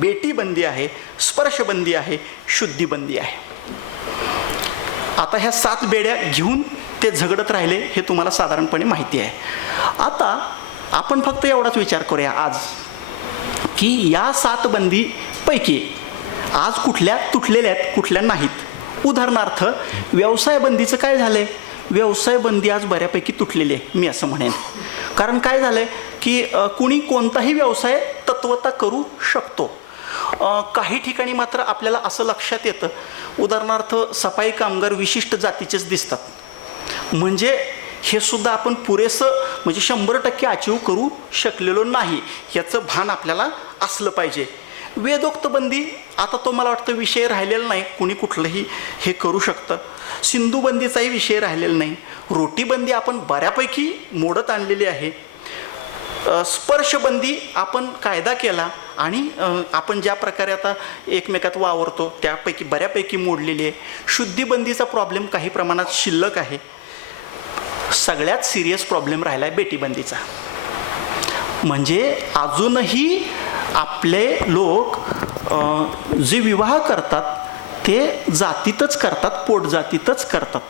बेटीबंदी आहे, स्पर्शबंदी आहे, शुद्धीबंदी आहे. आता ह्या 7 बेड्या घेऊन ते झगडत राहिले हे तुम्हाला साधारणपणे माहिती आहे. आता आपण फक्त एवढाच विचार करूया आज की या 7 बंदीपैकी आज कुठल्या तुटलेल्या आहेत, कुठल्या नाहीत. उदाहरणार्थ व्यवसाय बंदीचं काय झालंय? व्यवसाय बंदी आज बऱ्यापैकी तुटलेली आहे मी असं म्हणेन. कारण काय झालंय की कुणी कोणताही व्यवसाय तत्वता करू शकतो. काही ठिकाणी मात्र आपल्याला असं लक्षात येतं, उदाहरणार्थ सफाई कामगार विशिष्ट जातीचेच दिसतात. म्हणजे हे सुद्धा आपण पुरेसं म्हणजे 100% अचीव करू शकलेलो नाही, याचं भान आपल्याला असलं पाहिजे. वेदोक्त बंदी आता तो मला वाटतं विषय राहिलेला नाही, कुणी कुठलंही हे करू शकतं. सिंधू बंदीचाही विषय राहिलेला नाही. रोटीबंदी आपण बऱ्यापैकी मोडत आणलेली आहे. स्पर्शबंदी आपण कायदा केला आणि आपण ज्या प्रकारे आता एकमेकात वावरतो त्यापैकी बऱ्यापैकी मोडलेली आहे. शुद्धीबंदीचा प्रॉब्लेम काही प्रमाणात शिल्लक आहे. सगळ्यात सिरियस प्रॉब्लेम राहिला आहे बेटीबंदीचा. म्हणजे अजूनही आपले लोक जे विवाह करतात ते जातीतच करतात, पोटजातीतच करतात.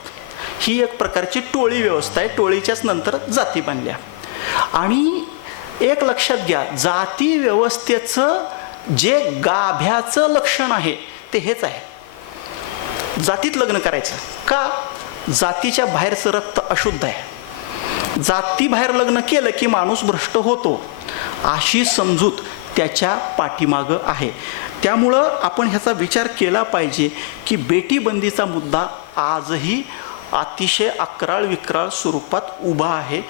ही एक प्रकारची टोळी व्यवस्था आहे. टोळीच्याच नंतर जाती बनल्या. आणि एक लक्षात घ्या, जाती व्यवस्थेचं जे गाभ्याचं लक्षण आहे ते हेच आहे, जातीत लग्न करायचं. का? जातीच्या बाहेरचं रक्त अशुद्ध आहे. जातीबाहेर लग्न केलं की माणूस भ्रष्ट होतो, अशी समजूत त्याच्या पाठीमागं आहे. त्यामुळं आपण ह्याचा विचार केला पाहिजे की बेटीबंदीचा मुद्दा आजही अतिशय अक्राळ विक्राळ स्वरूपात उभा आहे.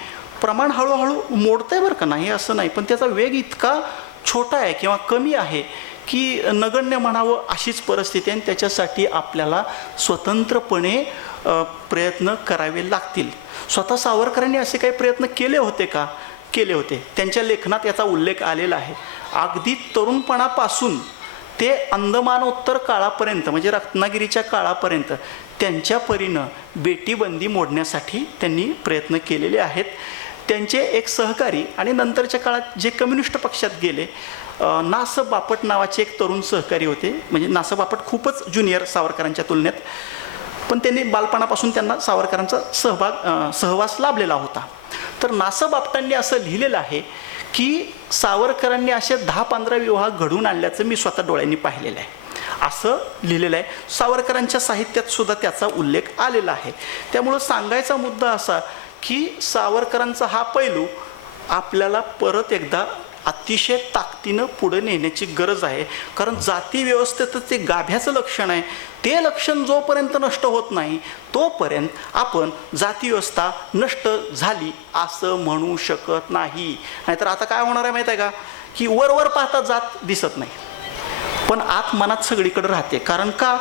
प्रमाण हळूहळू मोडतंय बरं का, नाही असं नाही, पण त्याचा वेग इतका छोटा आहे किंवा कमी आहे की नगण्य म्हणावं अशीच परिस्थिती आहे. आणि त्याच्यासाठी आपल्याला स्वतंत्रपणे प्रयत्न करावे लागतील. स्वतः सावरकरांनी असे काही प्रयत्न केले होते का? केले होते. त्यांच्या लेखनात याचा उल्लेख आलेला आहे. अगदी तरुणपणापासून ते अंदमानोत्तर काळापर्यंत म्हणजे रत्नागिरीच्या काळापर्यंत त्यांच्या परीनं बेटीबंदी मोडण्यासाठी त्यांनी प्रयत्न केलेले आहेत. त्यांचे एक सहकारी आणि नंतरच्या काळात जे कम्युनिस्ट पक्षात गेले, नास बापट नावाचे एक तरुण सहकारी होते. म्हणजे नास बापट खूपच ज्युनियर सावरकरांच्या तुलनेत, पण त्यांनी बालपणापासून त्यांना सावरकरांचा सहवास लाभलेला होता. तर नास बापटांनी असं लिहिलेलं आहे की सावरकरांनी असे 10-15 विवाह घडवून आणल्याचं मी स्वतः डोळ्यांनी पाहिलेलं आहे, असं लिहिलेलं आहे. सावरकरांच्या साहित्यात सुद्धा त्याचा उल्लेख आलेला आहे. त्यामुळं सांगायचा मुद्दा असा की सावरकरांचा हा पैलू आपल्याला परत एकदा अतिशय ताकदीनं पुढे नेण्याची गरज आहे. कारण जाती व्यवस्थेचं ते गाभ्याचं लक्षण आहे. ते लक्षण जोपर्यंत नष्ट होत नाही तोपर्यंत आपण जाती व्यवस्था नष्ट झाली असं म्हणू शकत नाही. नाहीतर आता काय होणार आहे माहीत आहे का, की वर पाहता जात दिसत नाही, पण आत मनात सगळीकडे राहते. कारण का?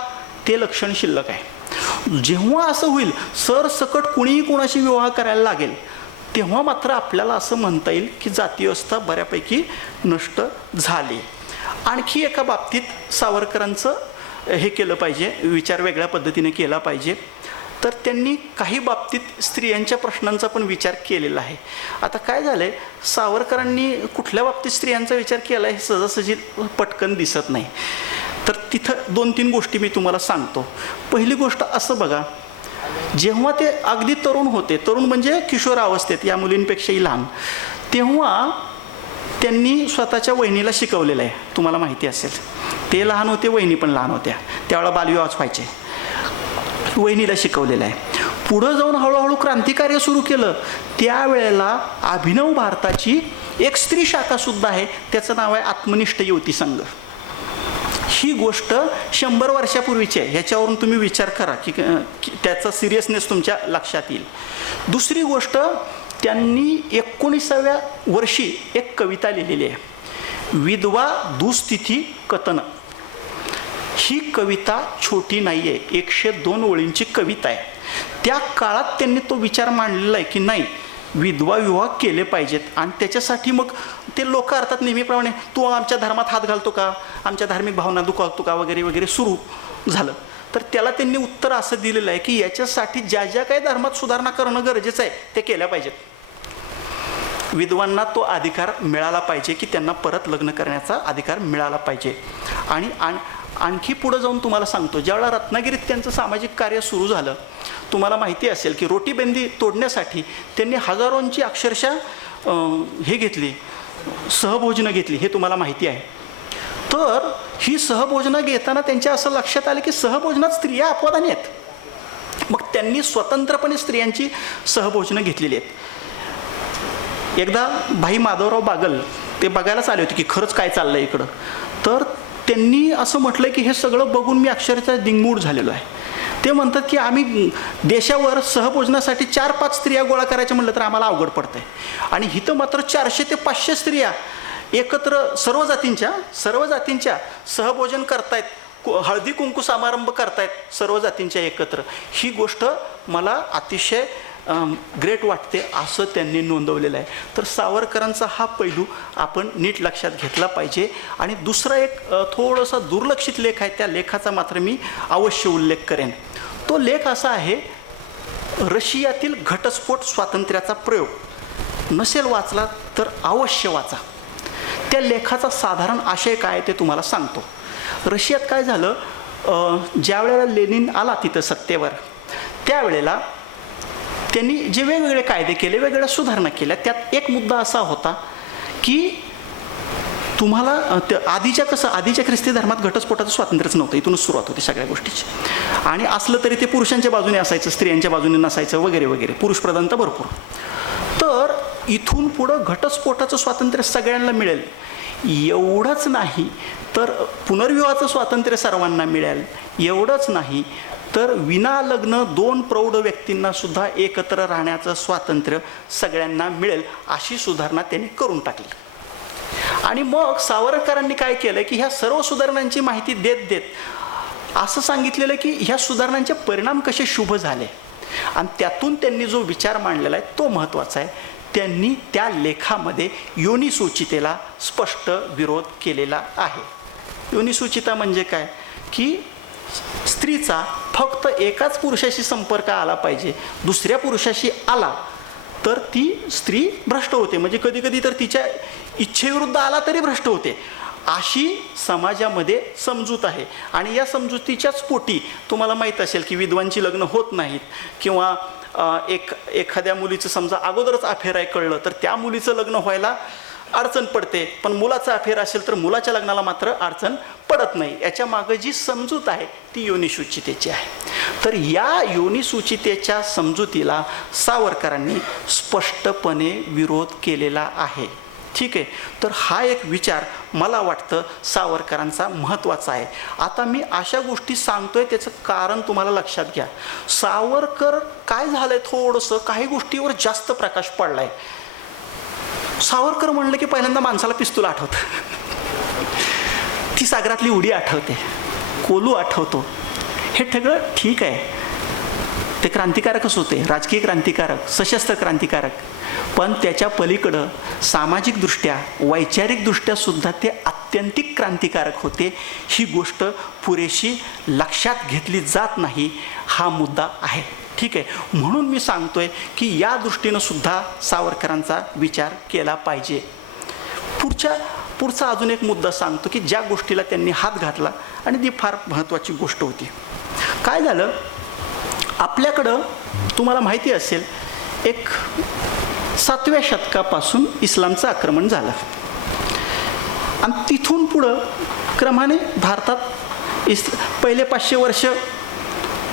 ते लक्षण शिल्लक आहे. जेव्हा असं होईल सरसकट कुणीही कोणाशी विवाह करायला लागेल तेव्हा मात्र आपल्याला असं म्हणता येईल की जाती व्यवस्था बऱ्यापैकी नष्ट झाली. आणखी एका बाबतीत सावरकरांचं हे केलं पाहिजे, विचार वेगळ्या पद्धतीने केला पाहिजे. तर त्यांनी काही बाबतीत स्त्रियांच्या प्रश्नांचा पण विचार केलेला आहे. आता काय झालं आहे, सावरकरांनी कुठल्या बाबतीत स्त्रियांचा विचार केला आहे हे सहजासहजी पटकन दिसत नाही. तर तिथं 2-3 गोष्टी मी तुम्हाला सांगतो. पहिली गोष्ट असं बघा, जेव्हा ते अगदी तरुण होते, तरुण म्हणजे किशोरावस्थेत, या मुलींपेक्षाही लहान, तेव्हा त्यांनी स्वतःच्या वहिनीला शिकवलेलं आहे. तुम्हाला माहिती असेल, ते लहान होते, वहिनी पण लहान होत्या, त्यावेळेला बालविवाह व्हायचे. वहिनीला शिकवलेलं आहे. पुढं जाऊन हळूहळू क्रांतिकार्य सुरू केलं. त्यावेळेला अभिनव भारताची एक स्त्री शाखासुद्धा आहे, त्याचं नाव आहे आत्मनिष्ठ युवती संघ. ही गोष्ट 100 वर्षापूर्वीची आहे. ह्याच्यावरून तुम्ही विचार करा की त्याचा सिरियसनेस तुमच्या लक्षात येईल. दुसरी गोष्ट, त्यांनी 19व्या वर्षी एक कविता लिहिलेली आहे, विधवा दुस्थिती कथन. ही कविता छोटी नाही आहे, 102 ओळींची कविता आहे. त्या काळात त्यांनी तो विचार मांडलेला आहे की नाही, विधवा विवाह केले पाहिजेत. आणि त्याच्यासाठी मग ते लोक अर्थात नेहमीप्रमाणे तू आमच्या धर्मात हात घालतो का, आमच्या धार्मिक भावना दुखावतो का वगैरे वगैरे सुरू झालं. तर त्याला त्यांनी उत्तर असं दिलेलं आहे की याच्यासाठी ज्या ज्या काही धर्मात सुधारणा करणं गरजेचं आहे ते केल्या पाहिजेत. विधवांना तो अधिकार मिळाला पाहिजे की त्यांना परत लग्न करण्याचा अधिकार मिळाला पाहिजे. आणि आणखी पुढं जाऊन तुम्हाला सांगतो, ज्यावेळेला रत्नागिरीत त्यांचं सामाजिक कार्य सुरू झालं, तुम्हाला माहिती असेल की रोटीबंदी तोडण्यासाठी त्यांनी हजारोंची अक्षरशः हे घेतली, सहभोजनं घेतली, हे तुम्हाला माहिती आहे. तर ही सहभोजनं घेताना त्यांच्या असं लक्षात आलं की सहभोजनात स्त्रिया अपवादाने आहेत. मग त्यांनी स्वतंत्रपणे स्त्रियांची सहभोजनं घेतलेली आहेत. एकदा भाई माधवराव बागल ते बघायलाच आले होते की खरंच काय चाललं आहे इकडं. तर त्यांनी असं म्हटलं की हे सगळं बघून मी अक्षरशः दिंगमूड झालेलो आहे. ते म्हणतात की आम्ही देशावर सहभोजनासाठी 4-5 स्त्रिया गोळा करायच्या म्हटलं तर आम्हाला अवघड पडतं आहे. आणि इथं मात्र 400 ते 500 स्त्रिया एकत्र सर्व जातींच्या सहभोजन करतायत, हळदी कुंकू समारंभ करतायत सर्व जातींच्या एकत्र. ही गोष्ट मला अतिशय ग्रेट वाटते असं त्यांनी नोंदवलेलं आहे. तर सावरकरांचा हा पैलू आपण नीट लक्षात घेतला पाहिजे. आणि दुसरा एक थोडासा दुर्लक्षित लेख आहे, त्या लेखाचा मात्र मी अवश्य उल्लेख करेन. तो लेख असा आहे, रशियातील घटस्फोट स्वातंत्र्याचा प्रयोग. नसेल वाचला तर अवश्य वाचा. त्या लेखाचा साधारण आशय काय ते तुम्हाला सांगतो. रशियात काय झालं, ज्या वेळेला लेनिन आला तिथं सत्तेवर, त्यावेळेला त्यांनी जे वेगवेगळे कायदे केले, वेगवेगळ्या सुधारणा केल्या. त्यात एक मुद्दा असा होता की तुम्हाला आधीच्या ख्रिस्ती धर्मात घटस्फोटाचं स्वातंत्र्यच नव्हतं. इथूनच सुरुवात होती सगळ्या गोष्टीची. आणि असलं तरी ते पुरुषांच्या बाजूने असायचं, स्त्रियांच्या बाजूने नसायचं वगैरे वगैरे, पुरुषप्रधान तर भरपूर. तर इथून पुढं घटस्फोटाचं स्वातंत्र्य सगळ्यांना मिळेल एवढंच नाही, तर पुनर्विवाहाचं स्वातंत्र्य सर्वांना मिळेल एवढंच नाही, तर विना लग्न 2 प्रौढ व्यक्तींना सुद्धा एकत्र राहण्याचं स्वातंत्र्य सगळ्यांना मिळेल, अशी सुधारणा त्यांनी करून टाकली. आणि मग सावरकरांनी काय केलं की ह्या सर्व सुधारणांची माहिती देत देत असं सांगितलेलं की ह्या सुधारणांचे परिणाम कसे शुभ झाले. आणि त्यातून त्यांनी जो विचार मांडलेला आहे तो महत्त्वाचा आहे. त्यांनी त्या लेखामध्ये योनिसूचितेला स्पष्ट विरोध केलेला आहे. योनिसूचिता म्हणजे काय की स्त्रीचा फक्त एकाच पुरुषाशी संपर्क आला पाहिजे, दुसऱ्या पुरुषाशी आला तर ती स्त्री भ्रष्ट होते. म्हणजे कधी कधी तर तिच्या इच्छेविरुद्ध आला तरी भ्रष्ट होते, अशी समाजामध्ये समजूत आहे. आणि या समजुतीच्याच पोटी तुम्हाला माहीत असेल की विधवांची लग्न होत नाहीत, किंवा एखाद्या मुलीचं समजा अगोदरच अफेअर आहे कळलं तर त्या मुलीचं लग्न व्हायला अडचण पडते, पण मुलाचा अफेअर असेल तर मुलाच्या लग्नाला मात्र अडचण पडत नाही. याच्या मागं जी समजूत आहे ती योनिसूचितेची आहे. तर या योनिसूचितेच्या समजुतीला सावरकरांनी स्पष्टपणे विरोध केलेला आहे. ठीक आहे. तर हा एक विचार मला वाटतं सावरकरांचा महत्त्वाचा आहे. आता मी अशा गोष्टी सांगतोय त्याचं कारण तुम्हाला लक्षात घ्या. सावरकर काय झालंय, थोडंसं काही गोष्टीवर जास्त प्रकाश पडलाय. सावरकर म्हणलं की पहिल्यांदा माणसाला पिस्तूल आठवतं, ती सागरातली उडी आठवते, कोलू आठवतो. हे सगळं ठीक आहे, ते क्रांतिकारकच होते, राजकीय क्रांतिकारक, सशस्त्र क्रांतिकारक. पण त्याच्या पलीकडं सामाजिकदृष्ट्या वैचारिकदृष्ट्या सुद्धा ते आत्यंतिक क्रांतिकारक होते. ही गोष्ट पुरेशी लक्षात घेतली जात नाही, हा मुद्दा आहे. ठीक आहे. म्हणून मी सांगतोय की या दृष्टीनं सुद्धा सावरकरांचा विचार केला पाहिजे. पुढचा अजून एक मुद्दा सांगतो की ज्या गोष्टीला त्यांनी हात घातला आणि ती फार महत्त्वाची गोष्ट होती. काय झालं, आपल्याकडं तुम्हाला माहिती असेल एक 7व्या शतकापासून इस्लामचं आक्रमण झालं आणि तिथून पुढं क्रमाने भारतात पहिले 500 वर्ष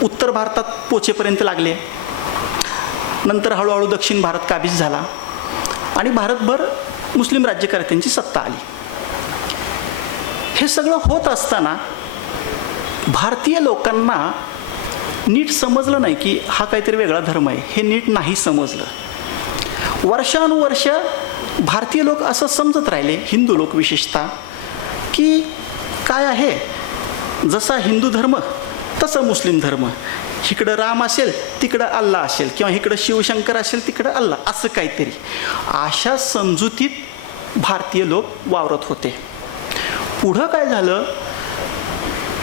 उत्तर भारतात पोचेपर्यंत लागले. नंतर हळूहळू दक्षिण भारत काबीज झाला आणि भारतभर मुस्लिम राज्यकर्त्यांची सत्ता आली. हे सगळं होत असताना भारतीय लोकांना नीट समजलं नाही की हा काहीतरी वेगळा धर्म आहे. हे नीट नाही समजलं. वर्षानुवर्ष भारतीय लोक असं समजत राहिले, हिंदू लोक विशेषतः, की काय आहे, जसा हिंदू धर्म तसं मुस्लिम धर्म, इकडं राम असेल तिकडं अल्लाह असेल, किंवा इकडं शिवशंकर असेल तिकडं अल्लाह, असं काहीतरी. अशा समजुतीत भारतीय लोक वावरत होते. पुढं काय झालं,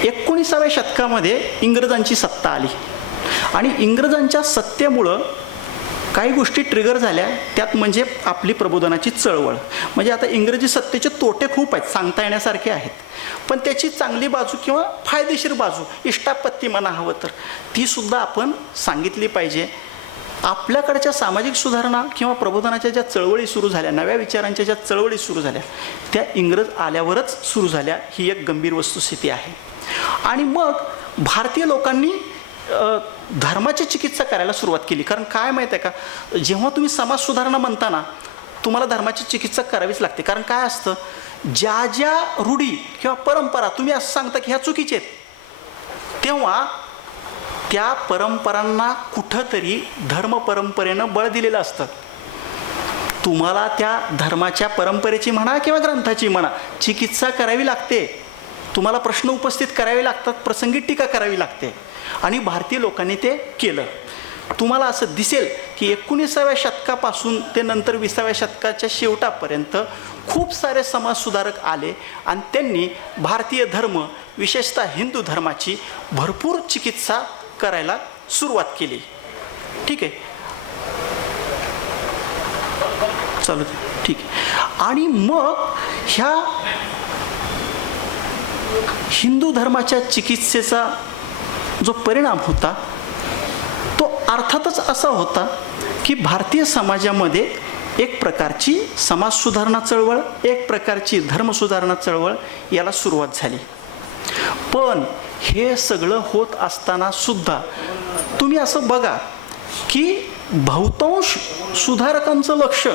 19व्या शतकामध्ये इंग्रजांची सत्ता आली आणि इंग्रजांच्या सत्तेमुळं काही गोष्टी ट्रिगर झाल्या, त्यात म्हणजे आपली प्रबोधनाची चळवळ. म्हणजे आता इंग्रजी सत्तेचे तोटे खूप आहेत, सांगता येण्यासारखे आहेत, पण त्याची चांगली बाजू किंवा फायदेशीर बाजू, इष्टापत्ती म्हणा हवं तर, ती सुद्धा आपण सांगितली पाहिजे. आपल्याकडच्या सामाजिक सुधारणा किंवा प्रबोधनाच्या ज्या चळवळी सुरू झाल्या, नव्या विचारांच्या ज्या चळवळी सुरू झाल्या, त्या इंग्रज आल्यावरच सुरू झाल्या, ही एक गंभीर वस्तुस्थिती आहे. आणि मग भारतीय लोकांनी धर्माची चिकित्सा करायला सुरुवात केली. कारण काय माहीत आहे का, जेव्हा तुम्ही समाज सुधारणा म्हणता ना, तुम्हाला धर्माची चिकित्सा करावीच लागते. कारण काय असतं, ज्या ज्या रूढी किंवा परंपरा तुम्ही असं सांगता की ह्या चुकीचे आहेत, तेव्हा त्या परंपरांना कुठंतरी धर्म परंपरेनं बळ दिलेलं असतं. तुम्हाला त्या धर्माच्या परंपरेची म्हणा किंवा ग्रंथाची म्हणा चिकित्सा करावी लागते. तुम्हाला प्रश्न उपस्थित करावे लागतात, प्रसंगी टीका करावी लागते. आणि भारतीय लोकांनी ते केलं. तुम्हाला असं दिसेल की 19व्या शतकापासून ते नंतर 20व्या शतकाच्या शेवटापर्यंत खूप सारे समाजसुधारक आले आणि त्यांनी भारतीय धर्म, विशेषतः हिंदू धर्माची भरपूर चिकित्सा करायला सुरुवात केली. ठीक आहे, चालू ठीक आहे. आणि मग ह्या हिंदू धर्माच्या चिकित्सेचा जो परिणाम होता तो अर्थातच असा होता की भारतीय समाजामध्ये एक प्रकारची समाज सुधारणा चळवळ, एक प्रकारची धर्म सुधारणा चळवळ याला सुरुवात झाली. पण हे सगळं होत असताना सुद्धा तुम्ही असं बघा की बहुतांश सुधारकांचं लक्ष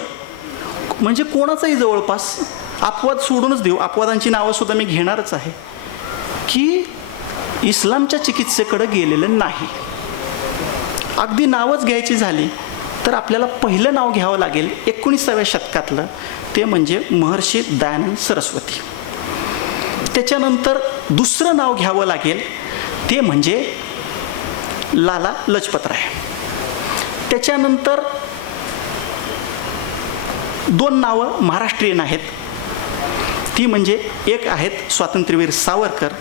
म्हणजे कोणाचंही जवळपास, अपवाद सोडूनच देऊ, अपवादांची नावं सुद्धा मी घेणारच आहे, की इस्लामच्या चिकित्सेकडे गेलेलं नाही. अगदी नावच घ्यायची झाली तर आपल्याला पहिलं नाव घ्यावं लागेल 19व्या शतकातलं, ते म्हणजे महर्षी दयानंद सरस्वती. त्याच्यानंतर दुसरं नाव घ्यावं लागेल ते म्हणजे लाला लजपतराय. त्याच्यानंतर दोन नावं महाराष्ट्रीयन आहेत, ती म्हणजे एक आहेत स्वातंत्र्यवीर सावरकर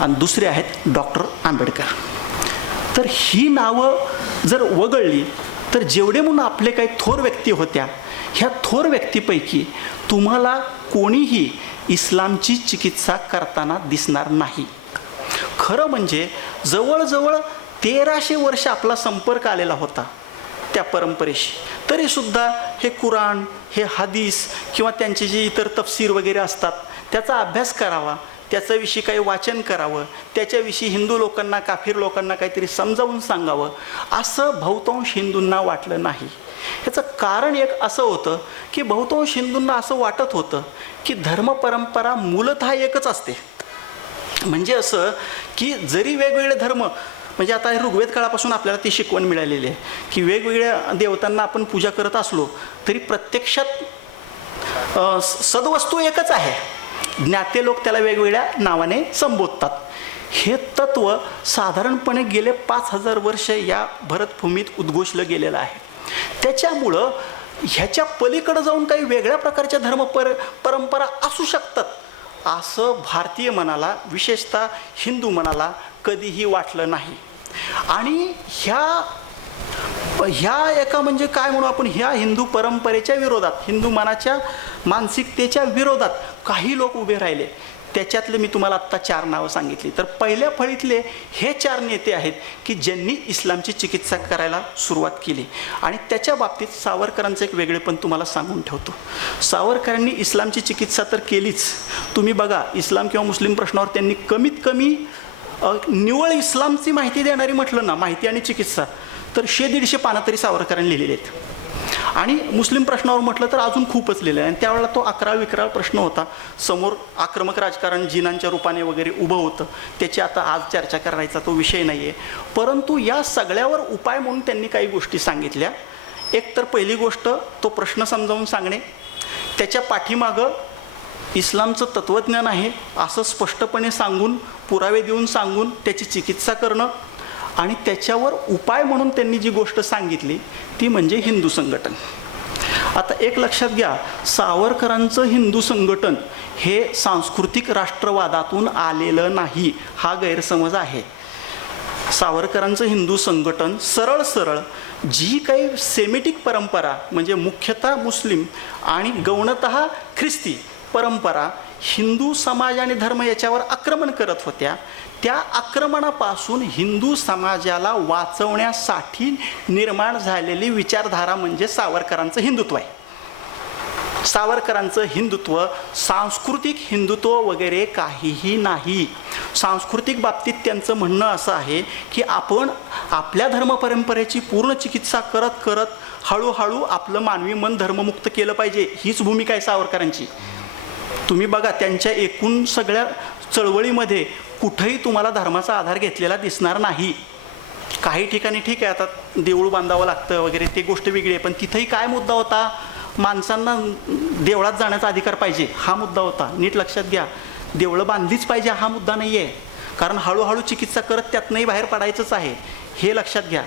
आणि दुसरे आहेत डॉक्टर आंबेडकर. तर ही नावं जर वगळली तर जेवढे म्हणून आपले काही थोर व्यक्ती होत्या, ह्या थोर व्यक्तीपैकी तुम्हाला कोणीही इस्लामची चिकित्सा करताना दिसणार नाही. खरं म्हणजे जवळजवळ 1300 वर्ष आपला संपर्क आलेला होता त्या परंपरेशी, तरीसुद्धा हे कुराण, हे हदीस किंवा त्यांचे जे इतर तफसीर वगैरे असतात त्याचा अभ्यास करावा, त्याच्याविषयी काही वाचन करावं, त्याच्याविषयी हिंदू लोकांना, काफीर लोकांना काहीतरी समजावून सांगावं, असं बहुतांश हिंदूंना वाटलं नाही. ह्याचं कारण एक असं होतं की बहुतांश हिंदूंना असं वाटत होतं की धर्म परंपरा मूलतः एकच असते. म्हणजे असं की जरी वेगवेगळे धर्म, म्हणजे आता ऋग्वेद काळापासून आपल्याला ती शिकवण मिळालेली आहे की वेगवेगळ्या देवतांना आपण पूजा करत असलो तरी प्रत्यक्षात सद्वस्तू एकच आहे. ज्ञाते लोक त्याला वेगवेगळ्या नावाने संबोधतात. हे तत्व साधारणपणे गेले 5000 वर्ष या भरतभूमीत उद्घोषलं गेलेलं आहे. त्याच्यामुळं ह्याच्या पलीकडे जाऊन काही वेगळ्या प्रकारच्या परंपरा असू शकतात असं भारतीय मनाला, विशेषतः हिंदू मनाला कधीही वाटलं नाही. आणि ह्या एका म्हणजे काय म्हणू आपण, ह्या हिंदू परंपरेच्या विरोधात, हिंदू मनाच्या मानसिकतेच्या विरोधात काही लोक उभे राहिले. त्याच्यातले मी तुम्हाला आत्ता 4 नावं सांगितली. तर पहिल्या फळीतले हे 4 नेते आहेत की ज्यांनी इस्लामची चिकित्सा करायला सुरुवात केली. आणि त्याच्या बाबतीत सावरकरांचं एक वेगळेपण तुम्हाला सांगून ठेवतो. सावरकरांनी इस्लामची चिकित्सा तर केलीच. तुम्ही बघा, इस्लाम किंवा मुस्लिम प्रश्नावर त्यांनी कमीत कमी निव्वळ इस्लामची माहिती देणारी म्हटलं ना, माहिती आणि चिकित्सा, तर 100-150 पानं तरी सावरकरांनी लिहिलेले आहेत. आणि मुस्लिम प्रश्नावर म्हटलं तर अजून खूपच लिहिलं आहे. आणि त्यावेळेला तो 11-11 प्रश्न होता. समोर आक्रमक राजकारण जिनांच्या रूपाने वगैरे उभं होतं. त्याची आता आज चर्चा करायचा तो विषय नाही आहे. परंतु या सगळ्यावर उपाय म्हणून त्यांनी काही गोष्टी सांगितल्या. एक तर पहिली गोष्ट तो प्रश्न समजावून सांगणे, त्याच्या पाठीमागं इस्लामचं तत्त्वज्ञान आहे असं स्पष्टपणे सांगून, पुरावे देऊन सांगून त्याची चिकित्सा करणं. आणि त्याच्यावर उपाय म्हणून त्यांनी जी गोष्ट सांगितली ती म्हणजे हिंदू संघटन. आता एक लक्षात घ्या, सावरकरांचं हिंदू संघटन हे सांस्कृतिक राष्ट्रवादातून आलेलं नाही, हा गैरसमज आहे. सावरकरांचं हिंदू संघटन सरळ सरळ जी काही सेमिटिक परंपरा म्हणजे मुख्यतः मुस्लिम आणि गौणतः ख्रिस्ती परंपरा हिंदू समाज आणि धर्म याच्यावर आक्रमण करत होत्या, त्या आक्रमणापासून हिंदू समाजाला वाचवण्यासाठी निर्माण झालेली विचारधारा म्हणजे सावरकरांचं हिंदुत्व आहे. सावरकरांचं हिंदुत्व सांस्कृतिक हिंदुत्व वगैरे काहीही नाही. सांस्कृतिक बाबतीत त्यांचं म्हणणं असं आहे की आपण आपल्या धर्मपरंपरेची पूर्ण चिकित्सा करत करत हळूहळू आपलं मानवी मन धर्ममुक्त केलं पाहिजे, हीच भूमिका आहे सावरकरांची. तुम्ही बघा त्यांच्या एकूण सगळ्या चळवळीमध्ये कुठेही तुम्हाला धर्माचा आधार घेतलेला दिसणार नाही. काही ठिकाणी ठीक आहे, आता देऊळ बांधावं लागतं वगैरे ते गोष्ट वेगळी आहे, पण तिथेही काय मुद्दा होता, माणसांना देवळात जाण्याचा अधिकार पाहिजे हा मुद्दा होता. नीट लक्षात घ्या, देवळं बांधलीच पाहिजे हा मुद्दा नाही आहे, कारण हळूहळू चिकित्सा करत त्यातनंही बाहेर पडायचंच आहे, हे लक्षात घ्या.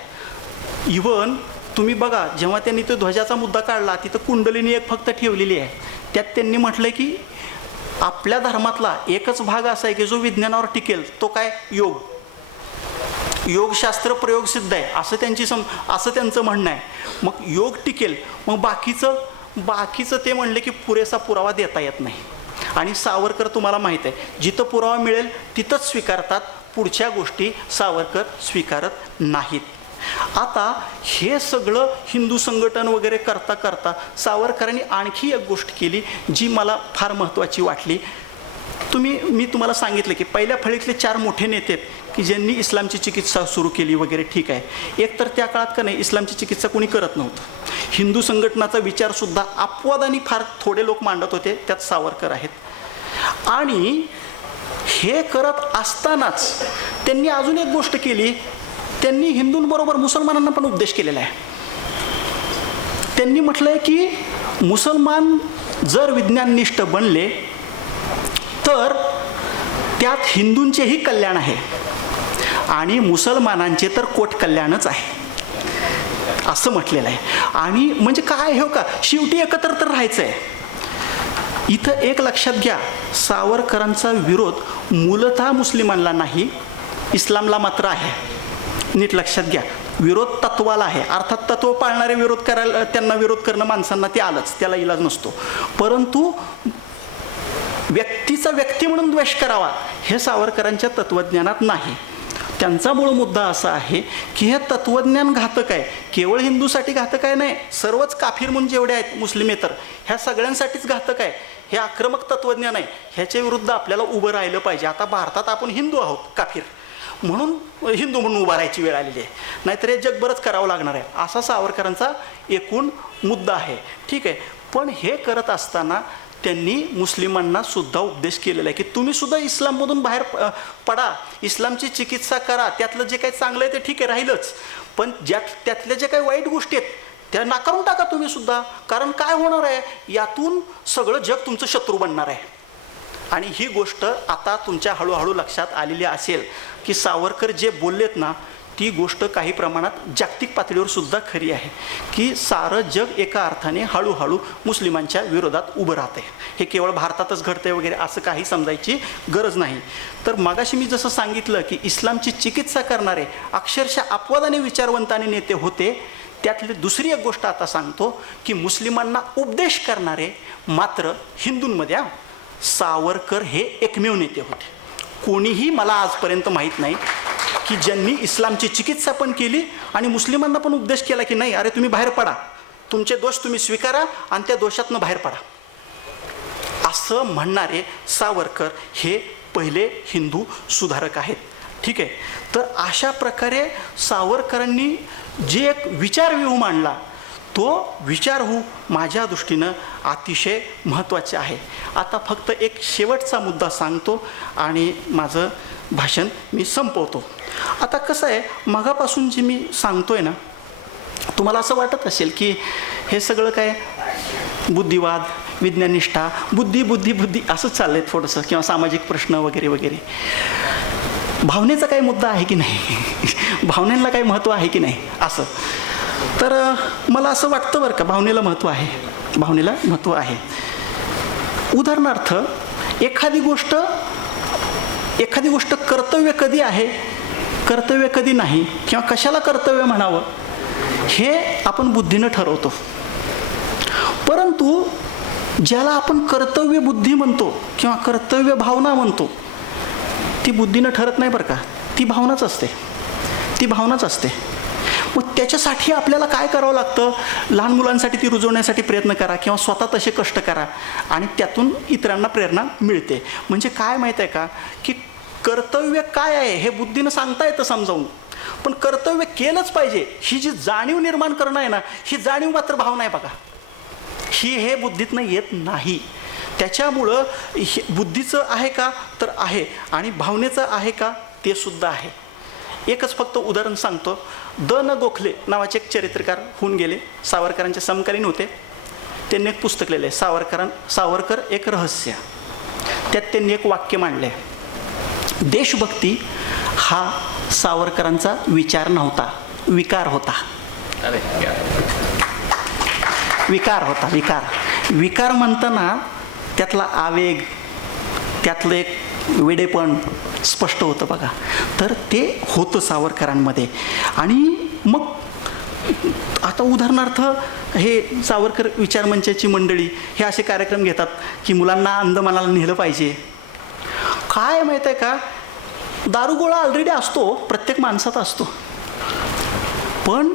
इव्हन तुम्ही बघा, जेव्हा त्यांनी तो ध्वजाचा मुद्दा काढला तिथं कुंडलिनी एक फक्त ठेवलेली आहे. त्यात त्यांनी म्हटलं की आपल्या धर्मातला एकच भाग असा आहे की जो विज्ञानावर टिकेल, तो काय, योग. योगशास्त्र प्रयोगसिद्ध आहे असं त्यांचं म्हणणं आहे. मग योग टिकेल, मग बाकीचं ते म्हणले की पुरेसा पुरावा देता येत नाही. आणि सावरकर तुम्हाला माहीत आहे, जिथं पुरावा मिळेल तिथंच स्वीकारतात, पुढच्या गोष्टी सावरकर स्वीकारत नाहीत. आता हे सगळं हिंदू संघटन वगैरे करता करता सावरकरांनी आणखी एक गोष्ट केली जी मला फार महत्त्वाची वाटली. मी तुम्हाला सांगितलं की पहिल्या फळीतले 4 मोठे नेते आहेत की ज्यांनी इस्लामची चिकित्सा सुरू केली वगैरे, ठीक आहे. एक तर त्या काळात का नाही इस्लामची चिकित्सा कोणी करत नव्हतं. हिंदू संघटनाचा विचारसुद्धा अपवादाने फार थोडे लोक मांडत होते, त्यात सावरकर आहेत. आणि हे करत असतानाच त्यांनी अजून एक गोष्ट केली, त्यांनी हिंदूंबरोबर मुसलमानांना पण उपदेश केलेला आहे. त्यांनी म्हटलंय की मुसलमान जर विज्ञाननिष्ठ बनले तर त्यात हिंदूंचेही कल्याण आहे आणि मुसलमानांचे तर कोट कल्याणच आहे असं म्हटलेलं आहे. आणि म्हणजे काय हो का, शेवटी एकत्र तर राहायचं आहे. इथं एक लक्षात घ्या, सावरकरांचा विरोध मूलतः मुस्लिमांना नाही, इस्लामला मात्र आहे. नीट लक्षात घ्या, विरोध तत्वाला आहे. अर्थात तत्व पाळणारे विरोध करायला, त्यांना विरोध करणं माणसांना ते आलंच, त्याला इलाज नसतो. परंतु व्यक्तीचा व्यक्ती म्हणून द्वेष करावा हे सावरकरांच्या तत्त्वज्ञानात नाही. त्यांचा मूळ मुद्दा असा आहे की हे तत्त्वज्ञान घातक आहे, केवळ हिंदूसाठी घातक आहे नाही, सर्वच काफिर म्हणून जेवढे आहेत मुस्लिमेतर ह्या सगळ्यांसाठीच घातक आहे. हे आक्रमक तत्त्वज्ञान आहे, ह्याच्या विरुद्ध आपल्याला उभं राहिलं पाहिजे. आता भारतात आपण हिंदू आहोत, काफिर म्हणून हिंदू म्हणून उभा राहायची वेळ आलेली आहे, नाहीतर हे जगभरच करावं लागणार आहे, असा सावरकरांचा एकूण मुद्दा आहे. ठीक आहे, पण हे करत असताना त्यांनी मुस्लिमांना सुद्धा उपदेश केलेला आहे की तुम्ही सुद्धा इस्लाममधून बाहेर पडा, इस्लामची चिकित्सा करा, त्यातलं जे काही चांगलं आहे ते ठीक आहे राहिलंच, पण त्यातल्या ज्या काही वाईट गोष्टी आहेत त्या नाकारून टाका तुम्ही सुद्धा. कारण काय होणार आहे, यातून सगळं जग तुमचं शत्रू बनणार आहे. आणि ही गोष्ट आता तुमच्या हळूहळू लक्षात आलेली असेल की सावरकर जे बोललेत ना, ती गोष्ट काही प्रमाणात जागतिक पातळीवर सुद्धा खरी आहे की सारं जग एका अर्थाने हळूहळू मुस्लिमांच्या विरोधात उभं राहते. हे केवळ भारतातच घडते वगैरे असं काही समजायची गरज नाही. तर मगाशी मी जसं सांगितलं की इस्लामची चिकित्सा करणारे अक्षरशः अपवादाने विचारवंत आणि नेते होते, त्यातली दुसरी एक गोष्ट आता सांगतो की मुस्लिमांना उपदेश करणारे मात्र हिंदूंमध्ये सावरकर हे एकमेव नेते होते. कोणीही मला आजपर्यंत माहीत नाही की ज्यांनी इस्लामची चिकित्सा पण केली आणि मुस्लिमांना पण उपदेश केला की नाही, अरे तुम्ही बाहेर पडा, तुमचे दोष तुम्ही स्वीकारा आणि त्या दोषातनं बाहेर पडा, असं म्हणणारे सावरकर हे पहिले हिंदू सुधारक आहेत. ठीक आहे, तर अशा प्रकारे सावरकरांनी जे एक विचारव्यूह मांडला, तो विचारव्यूह माझ्या दृष्टीनं अतिशय महत्त्वाचे आहे. आता फक्त एक शेवटचा मुद्दा सांगतो आणि माझं भाषण मी संपवतो. आता कसं आहे, मगापासून जे मी सांगतोय ना, तुम्हाला असं वाटत असेल की हे सगळं काय बुद्धिवाद, विज्ञाननिष्ठा, बुद्धी असंच चाललंय थोडंसं, किंवा सामाजिक प्रश्न वगैरे वगैरे. भावनेचा काही मुद्दा आहे की नाही, भावनेला काही महत्त्व आहे की नाही असं. तर मला असं वाटतं बरं का, भावनेला महत्त्व आहे, भावनेला महत्त्व आहे. उदाहरणार्थ एखादी गोष्ट कर्तव्य कधी आहे, कर्तव्य कधी नाही, किंवा कशाला कर्तव्य म्हणावं हे आपण बुद्धीनं ठरवतो. परंतु ज्याला आपण कर्तव्य बुद्धी म्हणतो किंवा कर्तव्य भावना म्हणतो, ती बुद्धीनं ठरत नाही बरं का, ती भावनाच असते, ती भावनाच असते. मग त्याच्यासाठी आपल्याला काय करावं लागतं? लहान मुलांसाठी ती रुजवण्यासाठी प्रयत्न करा किंवा स्वतः तसे कष्ट करा आणि त्यातून इतरांना प्रेरणा मिळते. म्हणजे काय माहीत आहे का, की कर्तव्य काय आहे हे बुद्धीनं सांगता येतं समजावून, पण कर्तव्य केलंच पाहिजे ही जी जाणीव निर्माण करणं आहे ना, ही जाणीव मात्र भावना आहे बघा, हे बुद्धीतनं येत नाही. त्याच्यामुळं हे बुद्धीचं आहे का तर आहे, आणि भावनेचं आहे का ते सुद्धा आहे. एकच फक्त उदाहरण सांगतो. न गोखले नावाचे एक चरित्रकार होऊन गेले, सावरकरांचे समकालीन होते. त्यांनी एक पुस्तक लिहिलं आहे, सावरकर एक रहस्य. त्यात त्यांनी एक वाक्य मांडले, देशभक्ती हा सावरकरांचा विचार नव्हता, विकार होता. विकार होता, विकार म्हणताना त्यातला आवेग, त्यातलं एक वेडेपण स्पष्ट होतं बघा. तर ते होतं सावरकरांमध्ये. आणि मग आता उदाहरणार्थ हे सावरकर विचारमंचाची मंडळी हे असे कार्यक्रम घेतात की मुलांना अंदमानाला नेलं पाहिजे. काय माहीत आहे का, दारुगोळा ऑलरेडी असतो, प्रत्येक माणसात असतो, पण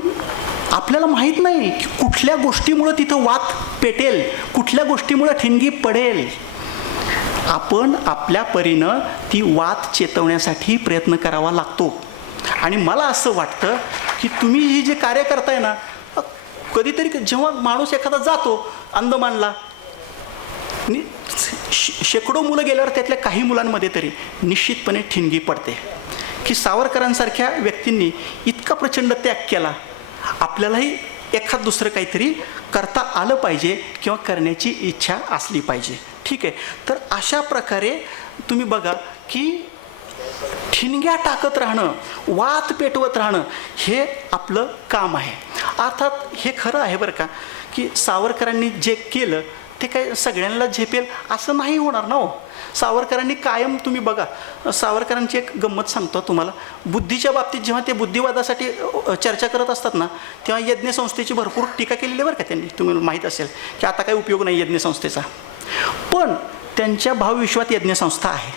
आपल्याला माहीत नाही की कुठल्या गोष्टीमुळं तिथं वात पेटेल, कुठल्या गोष्टीमुळं ठिणगी पडेल. आपण आपल्या परीनं ती वात चेतवण्यासाठी प्रयत्न करावा लागतो. आणि मला असं वाटतं की तुम्ही ही जे कार्य करताय ना, कधीतरी जेव्हा माणूस एखादा जातो अंदमानला, शेकडो मुलं गेल्यावर त्यातल्या काही मुलांमध्ये तरी निश्चितपणे ठिणगी पडते की सावरकरांसारख्या व्यक्तींनी इतका प्रचंड त्याग केला, आपल्यालाही एखाद दुसरं काहीतरी करता आलं पाहिजे किंवा करण्याची इच्छा असली पाहिजे. ठीक आहे. तर अशा प्रकारे तुम्ही बघा की ठिणग्या टाकत राहणं, वात पेटवत राहणं हे आपलं काम आहे. अर्थात हे खरं आहे बरं का की सावरकरांनी जे केलं ते काय सगळ्यांना झेपेल असं नाही होणार ना हो. सावरकरांनी कायम तुम्ही बघा, सावरकरांची एक गंमत सांगतो तुम्हाला. बुद्धीच्या बाबतीत जेव्हा ते बुद्धिवादासाठी चर्चा करत असतात ना, तेव्हा यज्ञसंस्थेची भरपूर टीका केलेली बरं का त्यांनी. तुम्हाला माहीत असेल की आता काही उपयोग नाही यज्ञसंस्थेचा, पण त्यांच्या भावविश्वात यज्ञसंस्था आहे.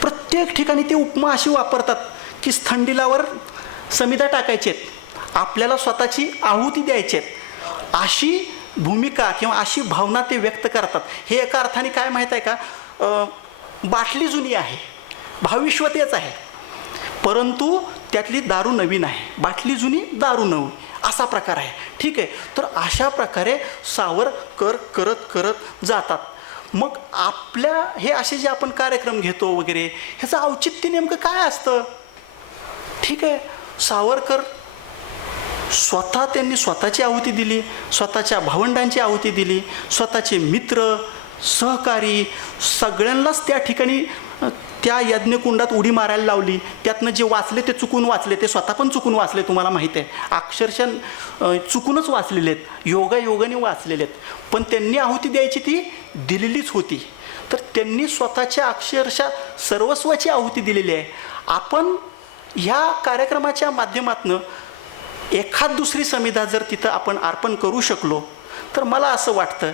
प्रत्येक ठिकाणी ते उपमा अशी वापरतात की थंडीलावर समिधा टाकायचेत, आपल्याला स्वतःची आहुती द्यायचेत, अशी भूमिका किंवा अशी भावना ते व्यक्त करतात. हे एका अर्थाने काय माहीत आहे का, बाटली जुनी आहे, भावविश्व तेच आहे, परंतु त्यातली दारू नवीन आहे. बाटली जुनी, दारू नवी, असा प्रकार आहे. ठीक आहे. तर अशा प्रकारे सावरकर करत करत जातात. मग आपल्या हे असे जे आपण कार्यक्रम घेतो वगैरे, ह्याचं औचित्य नेमकं काय असतं? ठीक आहे. सावरकर स्वतः त्यांनी स्वतःची आहुती दिली, स्वतःच्या भावंडांची आहुती दिली, स्वतःचे मित्र सहकारी सगळ्यांनाच त्या ठिकाणी त्या यज्ञकुंडात उडी मारायला लावली. त्यातनं जे वाचले ते चुकून वाचले, ते स्वतः पण चुकून वाचले, तुम्हाला माहीत आहे, अक्षरशः चुकूनच वाचलेले आहेत, योगायोगाने वाचलेले आहेत, पण त्यांनी आहुती द्यायची ती दिलेलीच होती. तर त्यांनी स्वतःच्या अक्षरशः सर्वस्वाची आहुती दिलेली आहे. आपण ह्या कार्यक्रमाच्या माध्यमातून एखाद दुसरी समिधा जर तिथं आपण अर्पण करू शकलो तर मला असं वाटतं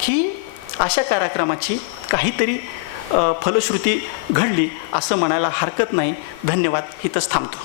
की अशा कार्यक्रमाची काहीतरी फलश्रुती घडली असं म्हणायला हरकत नाही. धन्यवाद. इथंच थांबतो.